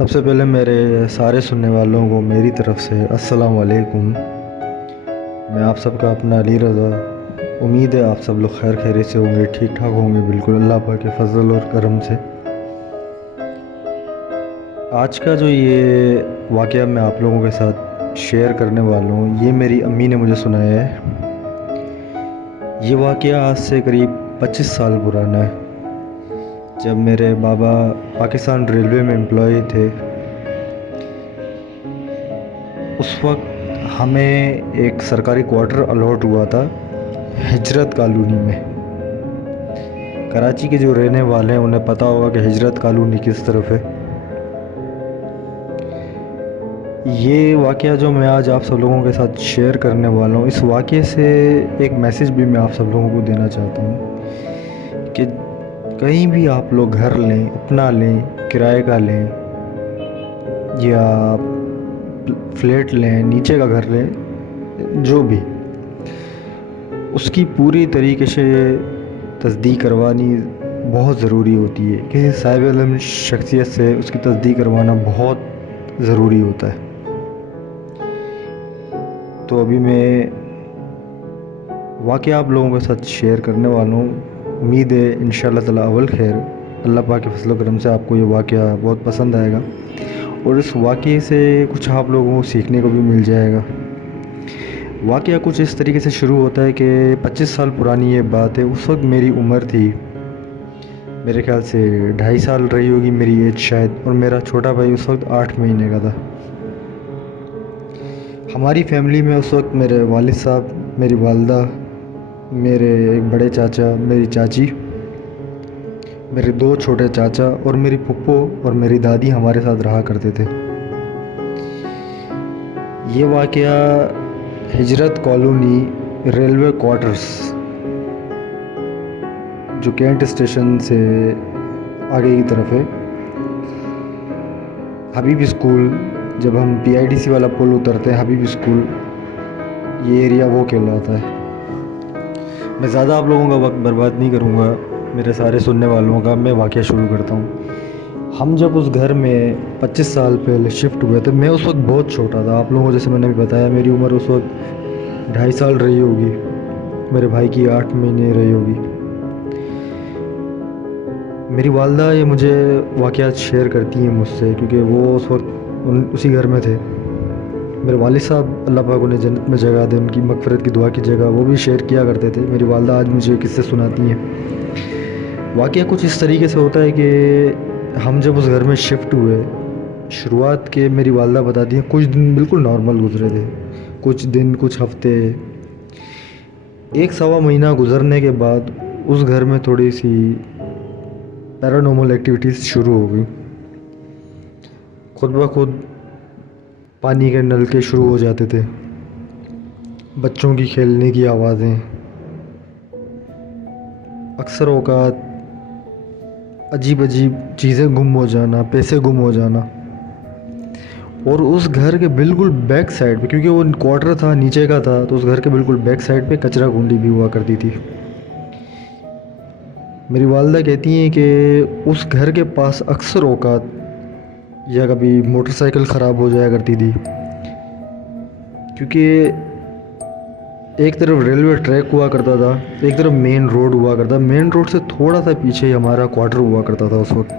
سب سے پہلے میرے سارے سننے والوں کو میری طرف سے السلام علیکم۔ میں آپ سب کا اپنا علی رضا۔ امید ہے آپ سب لوگ خیر خیریت سے ہوں گے، ٹھیک ٹھاک ہوں گے، بالکل اللہ پاک کے فضل اور کرم سے۔ آج کا جو یہ واقعہ میں آپ لوگوں کے ساتھ شیئر کرنے والا ہوں، یہ میری امی نے مجھے سنایا ہے۔ یہ واقعہ آج سے قریب 25 سال پرانا ہے، جب میرے بابا پاکستان ریلوے میں امپلائی تھے۔ اس وقت ہمیں ایک سرکاری کوارٹر الاٹ ہوا تھا ہجرت کالونی میں۔ کراچی کے جو رہنے والے ہیں انہیں پتہ ہوگا کہ ہجرت کالونی کس طرف ہے۔ یہ واقعہ جو میں آج آپ سب لوگوں کے ساتھ شیئر کرنے والا ہوں، اس واقعے سے ایک میسیج بھی میں آپ سب لوگوں کو دینا چاہتا ہوں کہ کہیں بھی آپ لوگ گھر لیں، اپنا لیں، کرائے کا لیں یا فلیٹ لیں، نیچے کا گھر لیں، جو بھی، اس کی پوری طریقے سے تصدیق کروانی بہت ضروری ہوتی ہے۔ کسی صاحب علم شخصیت سے اس کی تصدیق کروانا بہت ضروری ہوتا ہے۔ تو ابھی میں واقعہ آپ لوگوں کے ساتھ شیئر کرنے والا ہوں۔ امید ہے انشاءاللہ تعالی اول خیر اللہ پاک کے فضل و کرم سے آپ کو یہ واقعہ بہت پسند آئے گا، اور اس واقعے سے کچھ آپ لوگوں کو سیکھنے کو بھی مل جائے گا۔ واقعہ کچھ اس طریقے سے شروع ہوتا ہے کہ 25 سال پرانی یہ بات ہے۔ اس وقت میری عمر تھی میرے خیال سے 2.5 سال رہی ہوگی میری ایج شاید، اور میرا چھوٹا بھائی اس وقت 8 مہینے کا تھا۔ ہماری فیملی میں اس وقت میرے والد صاحب، میری والدہ، میرے ایک بڑے چاچا، میری چاچی، میرے 2 چھوٹے چاچا اور میری پھپھو اور میری دادی ہمارے ساتھ رہا کرتے تھے۔ یہ واقعہ ہجرت کالونی ریلوے کوارٹرز جو کینٹ اسٹیشن سے آگے کی طرف ہے، حبیب اسکول، جب ہم PIDC والا پل اترتے ہیں حبیب اسکول، یہ ایریا وہ کہلاتا ہے۔ میں زیادہ آپ لوگوں کا وقت برباد نہیں کروں گا، میرے سارے سننے والوں کا۔ میں واقعہ شروع کرتا ہوں۔ ہم جب اس گھر میں 25 سال پہلے شفٹ ہوئے تھے، میں اس وقت بہت چھوٹا تھا۔ آپ لوگوں کو جیسے میں نے بھی بتایا، میری عمر اس وقت 2.5 سال رہی ہوگی، میرے بھائی کی 8 مہینے رہی ہوگی۔ میری والدہ یہ مجھے واقعات شیئر کرتی ہیں مجھ سے، کیونکہ وہ اس وقت اسی گھر میں تھے۔ میرے والد صاحب اللہ پاک انہیں جنت میں جگہ دے، ان کی مغفرت کی دعا کی جگہ، وہ بھی شیئر کیا کرتے تھے۔ میری والدہ آج مجھے قصے سناتی ہیں۔ واقعہ کچھ اس طریقے سے ہوتا ہے کہ ہم جب اس گھر میں شفٹ ہوئے، شروعات کے میری والدہ بتاتی ہیں کچھ دن بالکل نارمل گزرے تھے، کچھ دن، کچھ ہفتے، 1 سوا مہینہ گزرنے کے بعد اس گھر میں تھوڑی سی پیرانارمل ایکٹیویٹیز شروع ہو گئی۔ خود بخود پانی کے نلکے شروع ہو جاتے تھے، بچوں کی کھیلنے کی آوازیں، اکثر اوقات عجیب عجیب چیزیں گم ہو جانا، پیسے گم ہو جانا۔ اور اس گھر کے بالکل بیک سائڈ پہ، کیونکہ وہ کوارٹر تھا، نیچے کا تھا، تو اس گھر کے بالکل بیک سائڈ پہ کچرا کنڈی بھی ہوا کرتی تھی۔ میری والدہ کہتی ہیں کہ اس گھر کے پاس اکثر اوقات یا کبھی موٹر سائیکل خراب ہو جایا کرتی تھی، کیونکہ ایک طرف ریلوے ٹریک ہوا کرتا تھا، ایک طرف مین روڈ ہوا کرتا، مین روڈ سے تھوڑا سا پیچھے ہی ہمارا کوارٹر ہوا کرتا تھا۔ اس وقت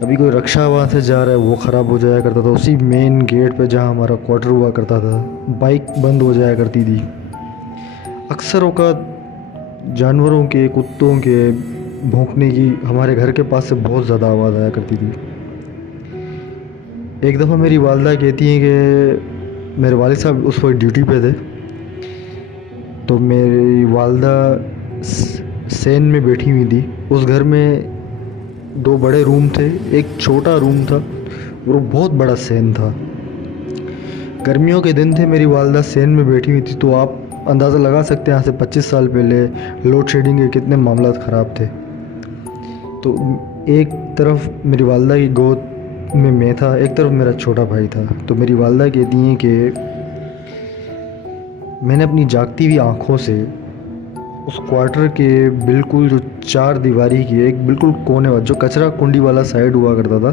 کبھی کوئی رکشہ وہاں سے جا رہا ہے وہ خراب ہو جایا کرتا تھا، اسی مین گیٹ پہ جہاں ہمارا کوارٹر ہوا کرتا تھا بائک بند ہو جایا کرتی تھی۔ اکثر اوقات جانوروں کے، کتوں کے بھونکنے کی ہمارے گھر کے پاس سے بہت زیادہ آواز آیا کرتی تھی۔ ایک دفعہ میری والدہ کہتی ہیں کہ میرے والد صاحب اس وقت ڈیوٹی پہ تھے، تو میری والدہ سین میں بیٹھی ہوئی تھی۔ اس گھر میں 2 بڑے روم تھے، ایک چھوٹا روم تھا اور وہ بہت بڑا سین تھا۔ گرمیوں کے دن تھے، میری والدہ سین میں بیٹھی ہوئی تھی، تو آپ اندازہ لگا سکتے ہیں آج سے 25 سال پہلے لوڈ شیڈنگ کے کتنے معاملات خراب تھے۔ تو ایک طرف میری والدہ کی گود میں تھا، ایک طرف میرا چھوٹا بھائی تھا۔ تو میری والدہ کہتی ہیں کہ میں نے اپنی جاگتی ہوئی آنکھوں سے اس کوارٹر کے بالکل جو 4 دیواری کی ایک بالکل کونے والا جو کچرا کنڈی والا سائڈ ہوا کرتا تھا،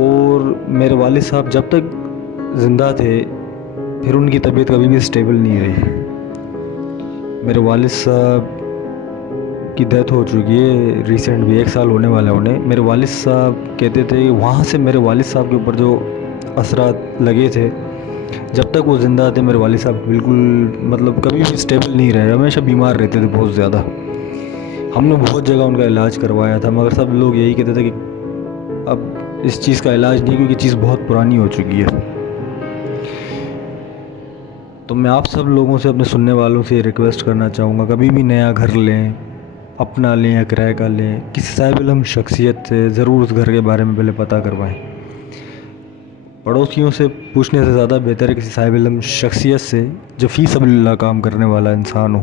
اور میرے والد صاحب جب تک زندہ تھے پھر ان کی طبیعت کبھی بھی اسٹیبل نہیں رہی. میرے والد صاحب کی ڈیتھ ہو چکی ہے ریسنٹ بھی، 1 سال ہونے والا ہے انہیں. میرے والد صاحب کہتے تھے کہ وہاں سے میرے والد صاحب کے اوپر جو اثرات لگے تھے، جب تک وہ زندہ تھے میرے والد صاحب بالکل مطلب کبھی بھی اسٹیبل نہیں رہے، ہمیشہ بیمار رہتے تھے بہت زیادہ. ہم نے بہت جگہ ان کا علاج کروایا تھا مگر سب لوگ یہی کہتے تھے کہ اب اس چیز کا علاج نہیں، کیونکہ چیز بہت پرانی ہو چکی ہے. تو میں آپ سب لوگوں سے، اپنے سننے والوں سے ریکویسٹ کرنا چاہوں گا، کبھی بھی نیا گھر لیں، اپنا لیں یا کرایہ کا لیں، کسی صاحب علم شخصیت سے ضرور اس گھر کے بارے میں پہلے پتہ کروائیں. پڑوسیوں سے پوچھنے سے زیادہ بہتر ہے کسی صاحب علم شخصیت سے جو فی سبیل اللہ کام کرنے والا انسان ہو،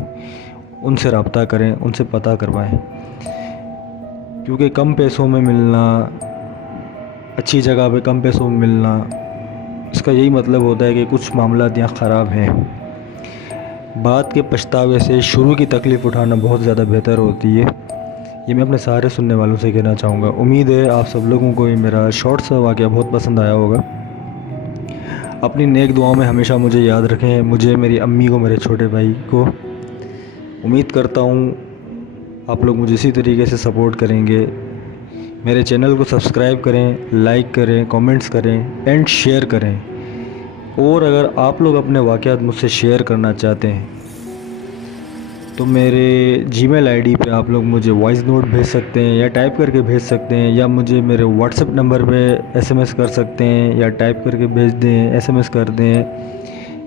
ان سے رابطہ کریں، ان سے پتہ کروائیں. کیونکہ کم پیسوں میں ملنا، اچھی جگہ پہ کم پیسوں میں ملنا، اس کا یہی مطلب ہوتا ہے کہ کچھ معاملات یہاں خراب ہیں. بعد کے پچھتاوے سے شروع کی تکلیف اٹھانا بہت زیادہ بہتر ہوتی ہے. یہ میں اپنے سارے سننے والوں سے کہنا چاہوں گا. امید ہے آپ سب لوگوں کو یہ میرا شارٹ سا واقعہ بہت پسند آیا ہوگا. اپنی نیک دعاؤں میں ہمیشہ مجھے یاد رکھیں، مجھے، میری امی کو، میرے چھوٹے بھائی کو. امید کرتا ہوں آپ لوگ مجھے اسی طریقے سے سپورٹ کریں گے. میرے چینل کو سبسکرائب کریں، لائک کریں، کامنٹس کریں اینڈ شیئر کریں. اور اگر آپ لوگ اپنے واقعات مجھ سے شیئر کرنا چاہتے ہیں تو میرے جی میل آئی ڈی پہ آپ لوگ مجھے وائس نوٹ بھیج سکتے ہیں یا ٹائپ کر کے بھیج سکتے ہیں، یا مجھے میرے واٹس ایپ نمبر پہ ایس ایم ایس کر سکتے ہیں، یا ٹائپ کر کے بھیج دیں، ایس ایم ایس کر دیں،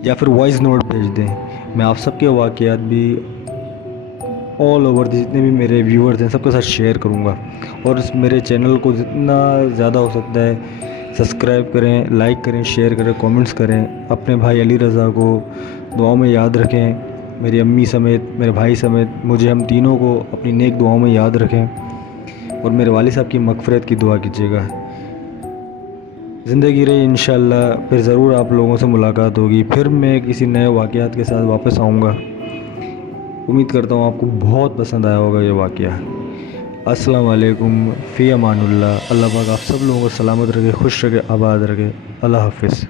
یا پھر وائس نوٹ بھیج دیں. میں آپ سب کے واقعات بھی آل اوور جتنے بھی میرے ویورز ہیں سب کے ساتھ شیئر کروں گا. اور اس میرے چینل کو جتنا زیادہ ہو سکتا ہے سبسکرائب کریں، لائک کریں، شیئر کریں، کامنٹس کریں. اپنے بھائی علی رضا کو دعاؤں میں یاد رکھیں، میری امی سمیت، میرے بھائی سمیت مجھے، ہم تینوں کو اپنی نیک دعاؤں میں یاد رکھیں. اور میرے والد صاحب کی مغفرت کی دعا کیجیے گا. زندگی رہی انشاءاللہ پھر ضرور آپ لوگوں سے ملاقات ہوگی. پھر میں کسی نئے واقعات کے ساتھ واپس آؤں گا. امید کرتا ہوں آپ کو بہت پسند آیا ہوگا یہ واقعہ. السلام علیکم، فی امان اللہ. اللہ پاک آپ سب لوگوں کو سلامت رکھے، خوش رکھے، آباد رکھے. اللہ حافظ.